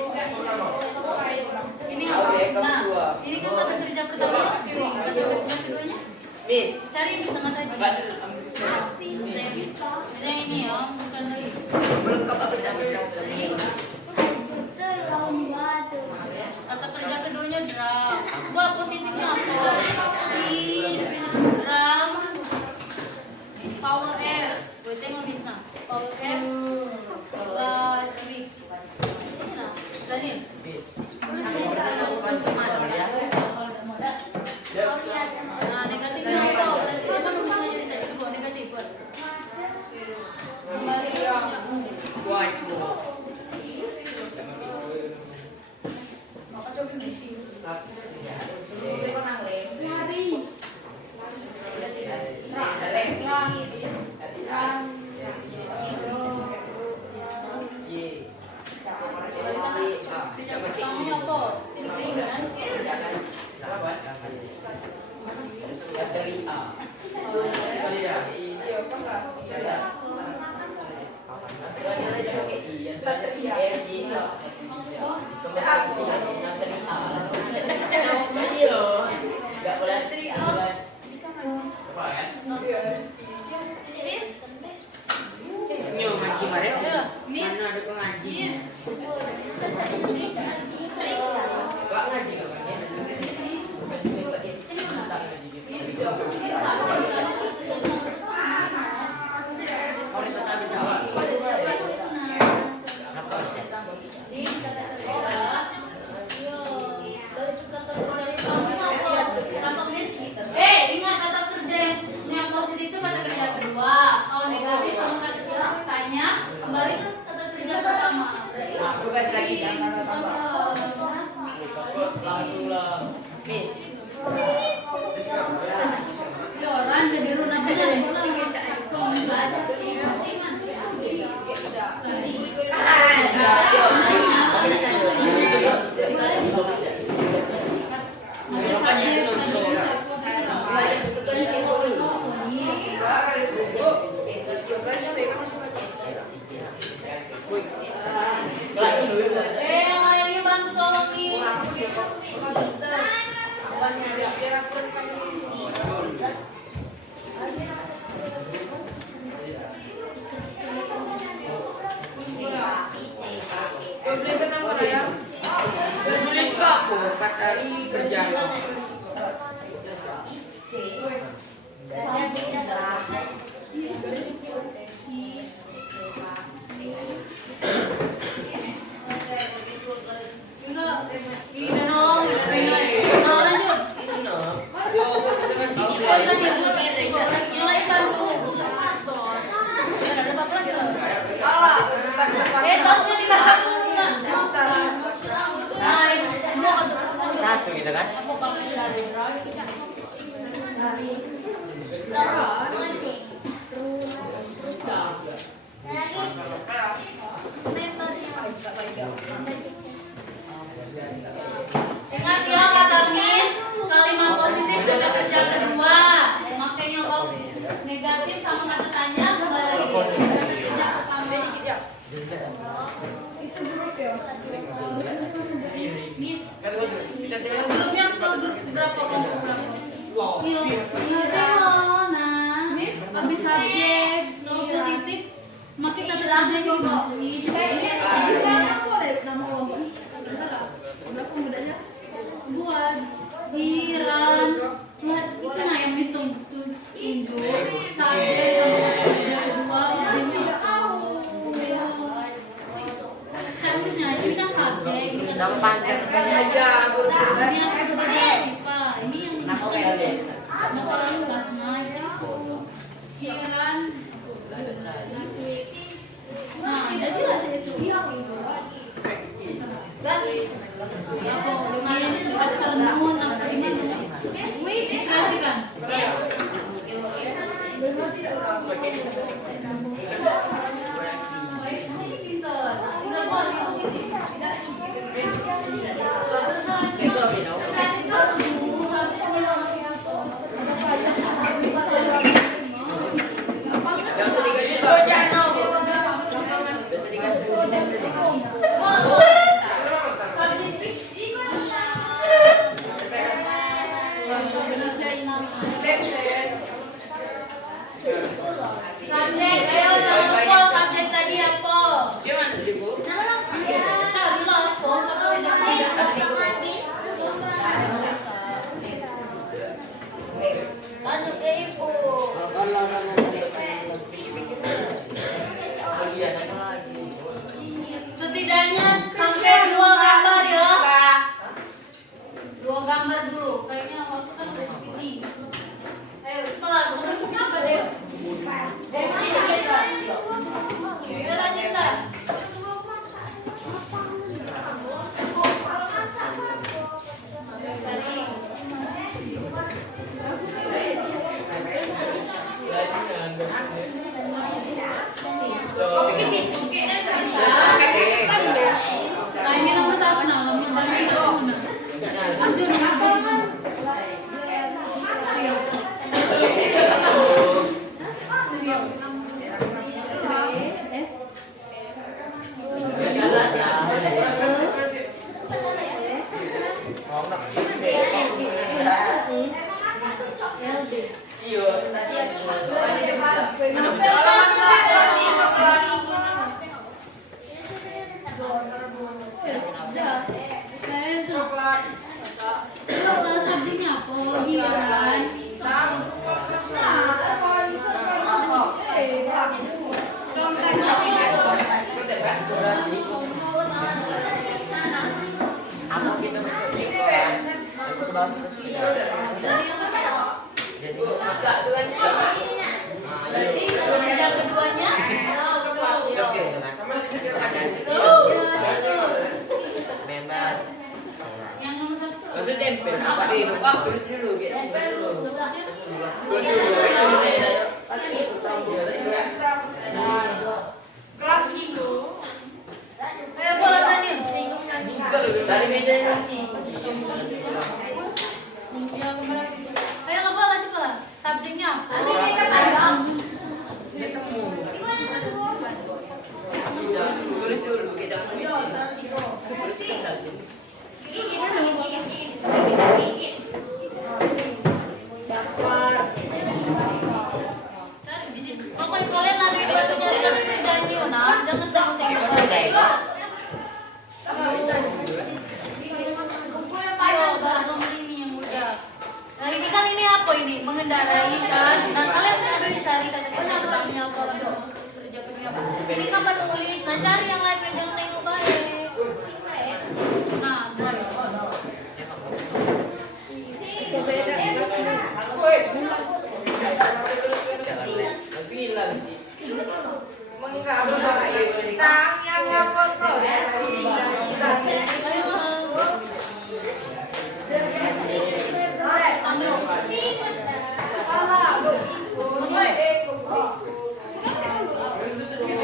Ini nah, ini kan kata kerja pertama. Kata kerja keduanya. Miss. Cari di tengah tadi. Saya ini ya, bukan lagi. Melengkap apa tidak bisa. Kata kerja keduanya drum. Buat positifnya apa? Drum. Power air. Gue tengok bisa. Power air. Plus three. Ini lah. Dalil. Miss. Nah, negatifnya apa? Berarti kita hubungannya tidak sebuah negatif. Kembali. White. Pertamanya apa? Ringan. Dari A. Nyo ngaji kemarin. Mana ada pengaji? Pak ngaji Ingat kata kerja yang positif itu kata kerja kedua. Kalau negatif sama kata kerja tanya kembali ke kata kerja pertama. Aku baca lagi. Langsung lah. Miss. Yo, orang jadi runah benar pulang kita. yang lainnya bantu tolong nih. Sulit kok aku 4 hari kerja. Satu gitu kan? Ingat ya kata Miss, kalimat positif dengan kerja kedua. Makanya kalau negatif sama kata tanya kembali kata kerja pertama. Miss, grupnya ke grup berapa kelompok? Iya, nah, habis subjek kalau positif, makin kata kerjanya dimasukin. Buat Iran, itu nah yang Miss tunjuk subjek sama kerja kedua kerjanya. Seharusnya ini kan subjek, ini kan Nama panjang Aja. ini yang berbeda IPA, ini yang masalah tugas naik. Iran, nah jadi ada itu. Apa? Ini afternoon, apa gimana? Dikasihkan. Pinter. Tinggal buat positif. Yang sedikit itu channel. Yang sedikit Subjek, ayo apa subjek tadi apa? gimana sih Bu? Cari lah apa, satu subjek. Lanjut ke ibu. Setidaknya sampai 2 gambar ya. 2 gambar dulu. Kayaknya waktu kan udah segini. Ayo cepat, kamu gambar ya. Bella Cinta. Tadi. Nah ini nomor 1 nah, nomor 1 Anjir apa? Subjeknya apa? Hiburan. Apa kita kan? Aku ke bawah situ. Jadi Berarti kerja keduanya. Oke. bebas. Yang nomor 1. Maksudnya tempel apa itu? Pak, tulis dulu gitu. Tulis dulu. Kelas itu. Ayo bola tanya. Dari meja ini. mengendarai kan. Nah kalian ada cari kata-kata pertamanya apa, kerja kerja apa. Ini kan baru nulis. Nah cari yang lain jangan tengok balik. Nah, boleh.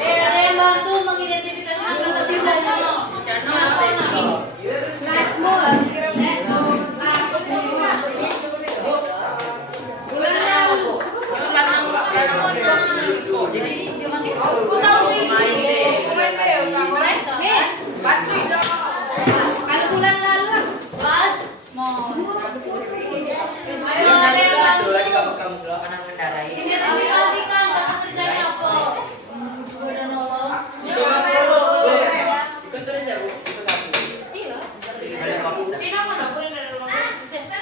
Ada yang bantu mengidentifikasi kata kerjanya. Kalau bulan lalu Mas, mau. Ayo ada yang bantu. Identifikasikan kata kerjanya apa. Udah nolong. Iya.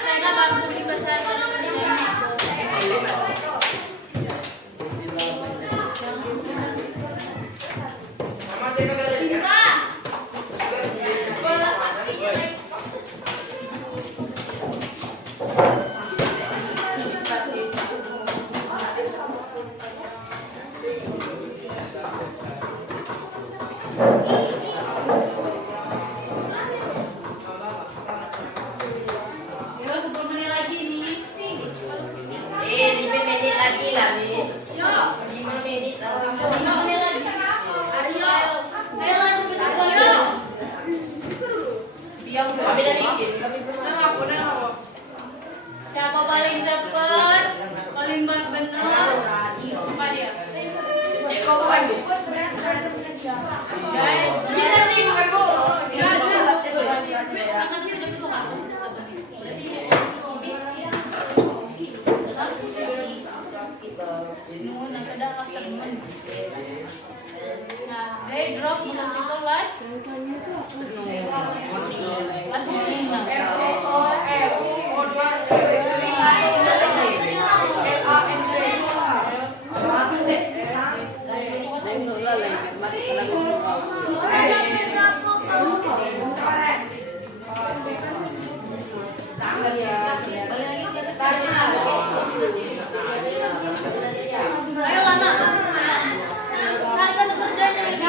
Saya bantu dipercaya. Yo, 10 menit lagi nih. 5 menit lagi. Ayo lah cepet. Siapa paling cepet? Paling benar. Apa dia? Drop mengasih kelas. Langsung ayo lama. Cari kata kerjanya ini.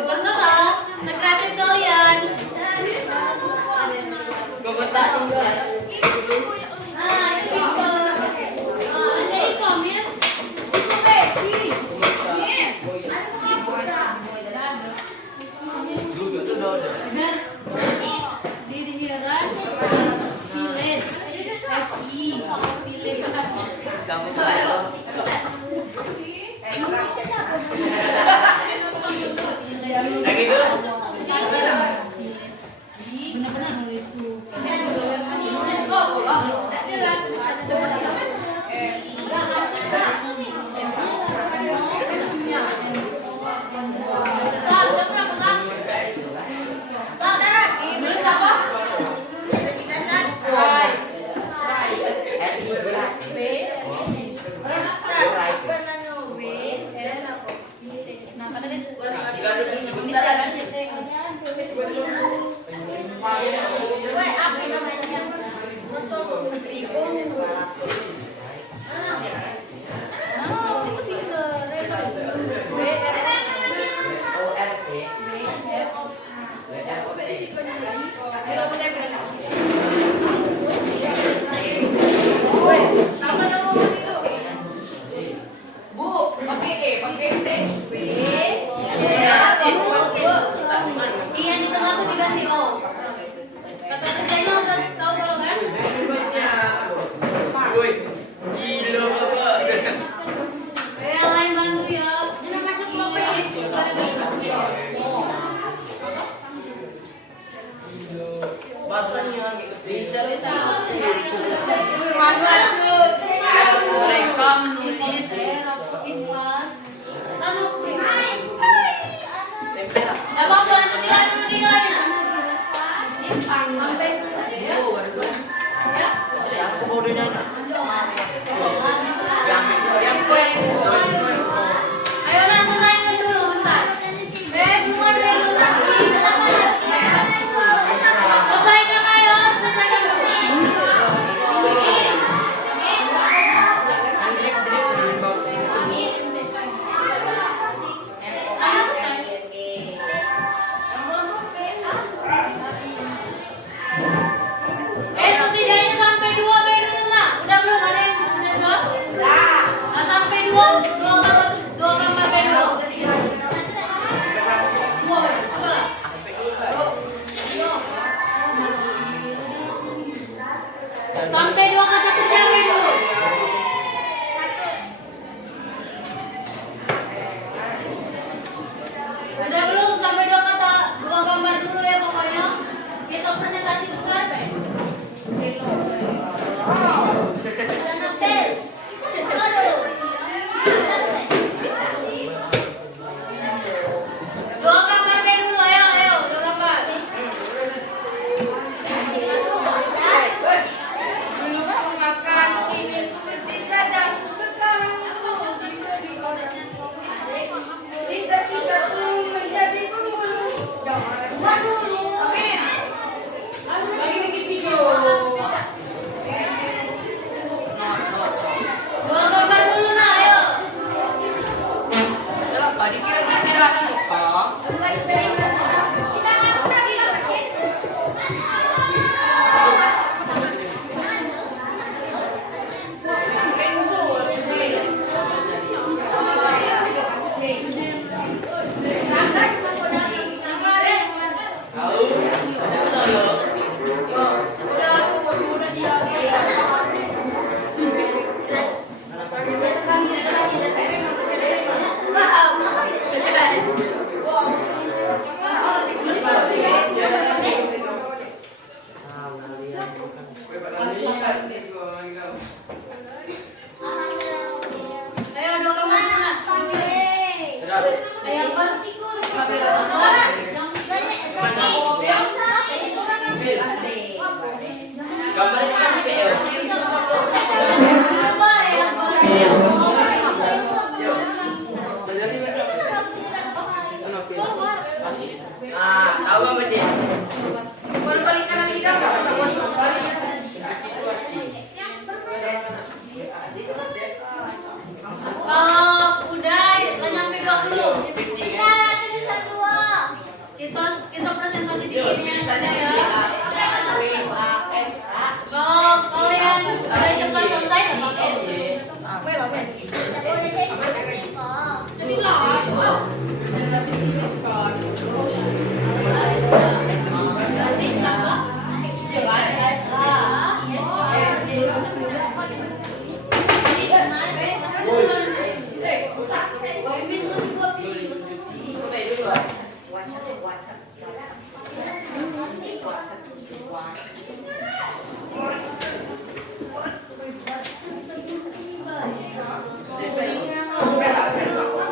Terserah, sekreatif kalian. Nah, ini pinter. Nah, ada e-commerce. Benar. Diri hiran, village, FI, village. Lagi dulu. Benar-benar nulis tuh. Nulis apa? Iya di tengah tuh diganti O. Kata kerjanya udah tahu kalau kan? Woi. Anu, nice. Tempe lah. Gak apa-apa, lanjut dulu lagi nak. Sampai Oh, baru gue. ya. Ya, aku mau udah nyanyi. Yang Ayo nak selesaikan dulu bentar. Bukan dulu lagi. Selesaikan ayo, selesaikan dulu. Setidaknya sampai 2 B dulu nak. Udah belum ada yang udah belum? Udah. Nah, sampai 2 gambar B dulu. 2 B. Coba. Sampai 2 kata kerja B dulu. Udah belum? Sampai 2 kata 2 gambar dulu ya pokoknya. Besok presentasi itu kan? Dua gambar B dulu, ayo, 2 gambar. Dulu aku makan ini tidak dan sekarang aku diberi orang. Cita-cita tuh menjadi pemulung. Amin. Lagi bikin video. 2 gambar dulu nah, ayo. Dikira ini Pak. Ayo 2 gambar dulu nah. Ayo gambar. Gambarnya kan PL. Coba ya, Ah, tahu apa, Cik? Baru balik kanan lidah nggak bisa buat balik. Kalau udah nyampe 20. Kecil. Kita presentasi di ini saja ya. Kalau kalian udah cepat selesai apa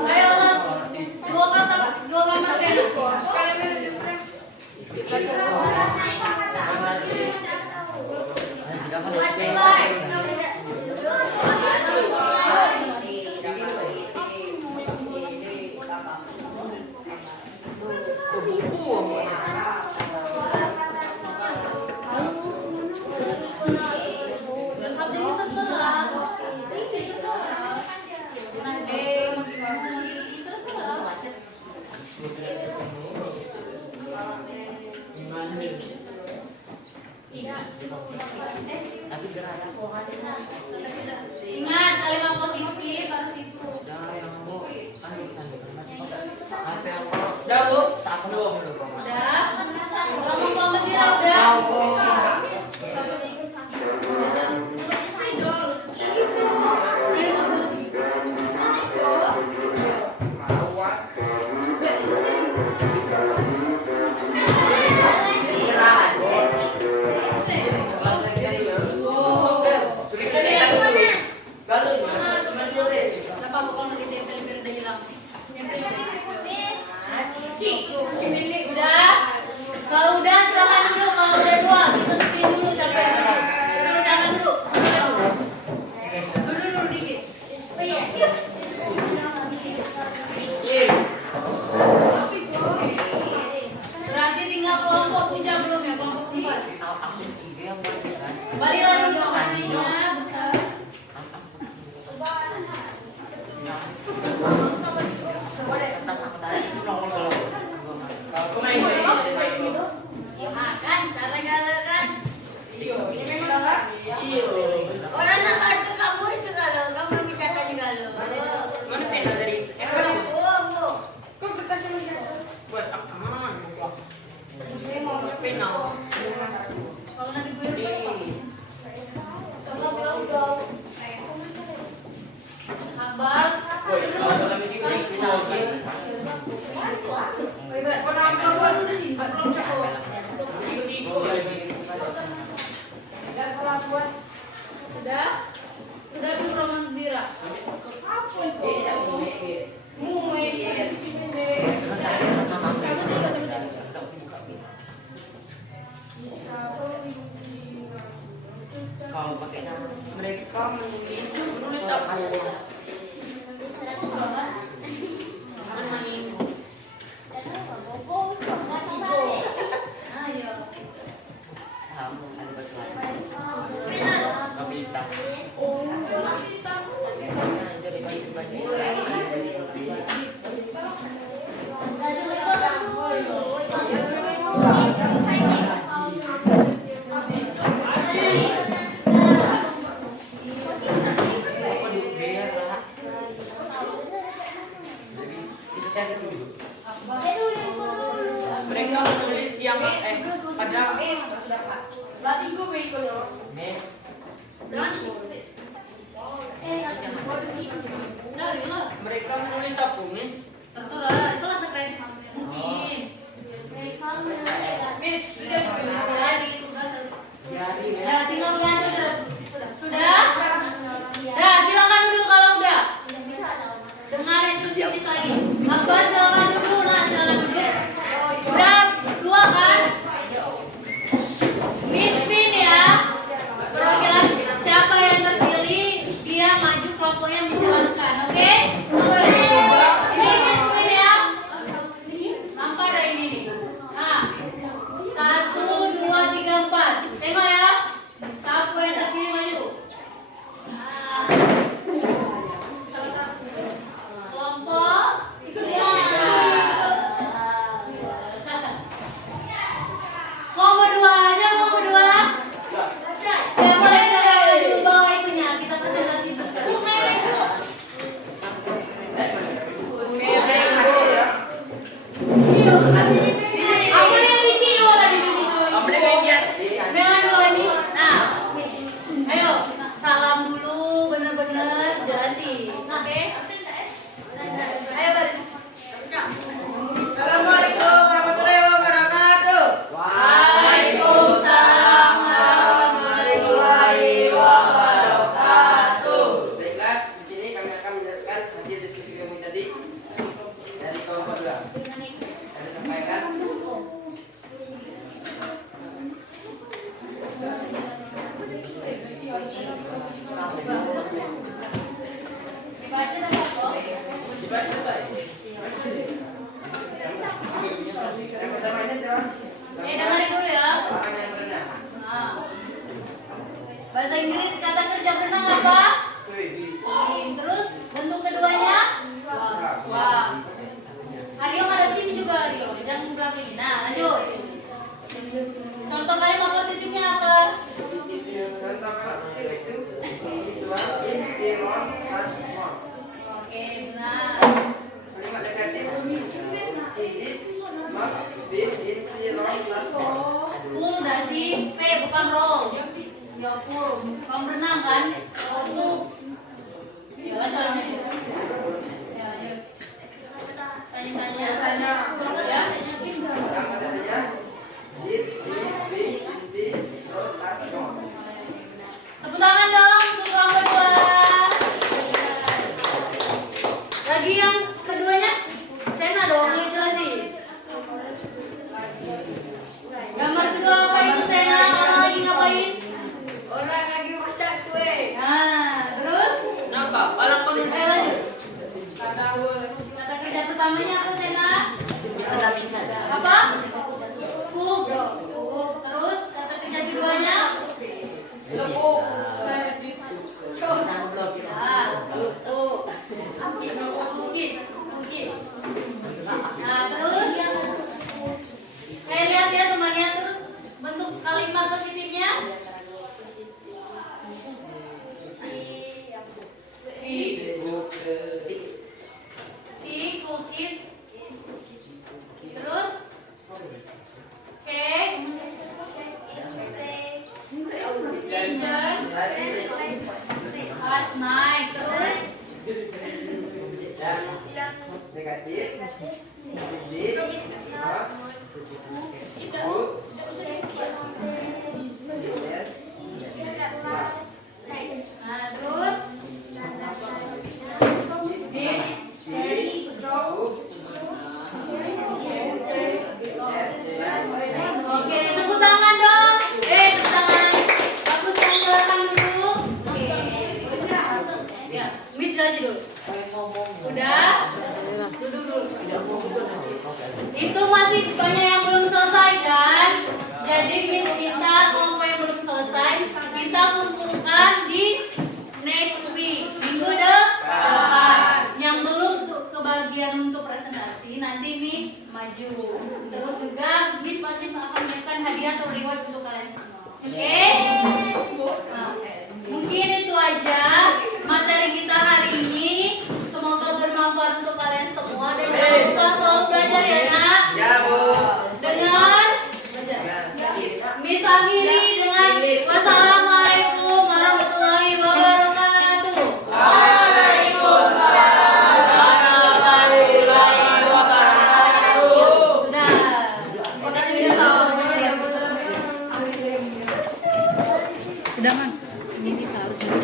Ayo lah, 2 gambar beda. Ingat, kalimat positif harus itu. Udah, Bu. Belum. Udah. Kamu mau berdiri udah. Kenapa bukan ditempel biar udah hilang? Kalau pakainya Mereka menulis apa? Ayo. kamu ada bagaimana? Kapita. Jadi Mereka menulis yang ada berarti gue bego ya. Mereka menulis apa, Miss? Terserah, itu lah sekreasi kamu yang mungkin. Miss, sudah Jadi tugas. Jadi Ya, tinggal lihat sudah. Ya, silakan duduk kalau udah. Dengarin terus lagi. Apa silakan duduk, nah silakan duduk. Udah dua kan? Miss Pin ya. Perwakilan siapa yang terpilih dia maju kelompoknya menjelaskan, oke? Ini Miss Pin ya. Nampak ada ini nih. Nah, 1, 2, 3, 4. Tengok ya. Siapa yang terpilih maju? Kelompok ya. Kelompok 2 aja, kelompok 2. Ya boleh saya maju bawa itunya. Kita presentasi bersama. Jangan dulu ini. Nah, ayo salam dulu bener-bener jelasin. Oke? Ayo balik. Assalamualaikum warahmatullahi wabarakatuh. Waalaikumsalam warahmatullahi wabarakatuh. Baiklah, di sini kami akan menjelaskan hasil diskusi kami tadi dari kelompok 2. Saya sampaikan. Dibaca dan apa? Yang pertama ini adalah Dengerin dulu ya. orang yang berenang. Nah. Bahasa Inggris kata kerja berenang apa? Swim. Terus bentuk keduanya? Swam. Aryo ngadepin juga Aryo. Jangan belakang. Nah, lanjut. Contoh kalimat positifnya apa? Contoh positif itu visual in the on plus one. Oke, benar. Kalimat negatif it is not swim in the on plus one. Full dah sih. P bukan roll. Ya full. Kolam renang kan? Waktu. Ya lanjut. Ya, lanjut. Tanya-tanya. Ya. Pertama tanya did he swim in the on plus one? Tepuk tangan dong untuk kelompok 2. Lagi yang keduanya? Sena dong yang jelasin. Gambar kedua apa itu Sena? Lagi ngapain? Orang lagi masak kue. Nah, terus? Napa? Alam Ayo lanjut. tahu. Kata kerja pertamanya apa Sena? Apa? Cook. Cook. Terus kata kerja keduanya? Lekuk. Ya. Mungkin. Nah, terus lihat ya temannya terus bentuk kalimat positifnya. Si cook it. Terus Ya, Miss jelasin dulu. Udah? Duduk dulu. Itu masih banyak yang belum selesai kan? Jadi Miss minta kelompok yang belum selesai kita kumpulkan di next week, minggu depan. Yang belum kebagian untuk presentasi nanti Miss maju. Terus juga Miss pasti akan menyiapkan hadiah atau reward untuk kalian semua. Oke? Nah, mungkin itu aja materi kita hari ini. Semoga bermanfaat untuk kalian semua dan jangan lupa selalu belajar ya nak. Ya, Bu. Dengan belajar. Miss akhiri dengan wassalamualaikum warahmatullahi wabarakatuh. Sudah. Sudah, Man. Ini seharusnya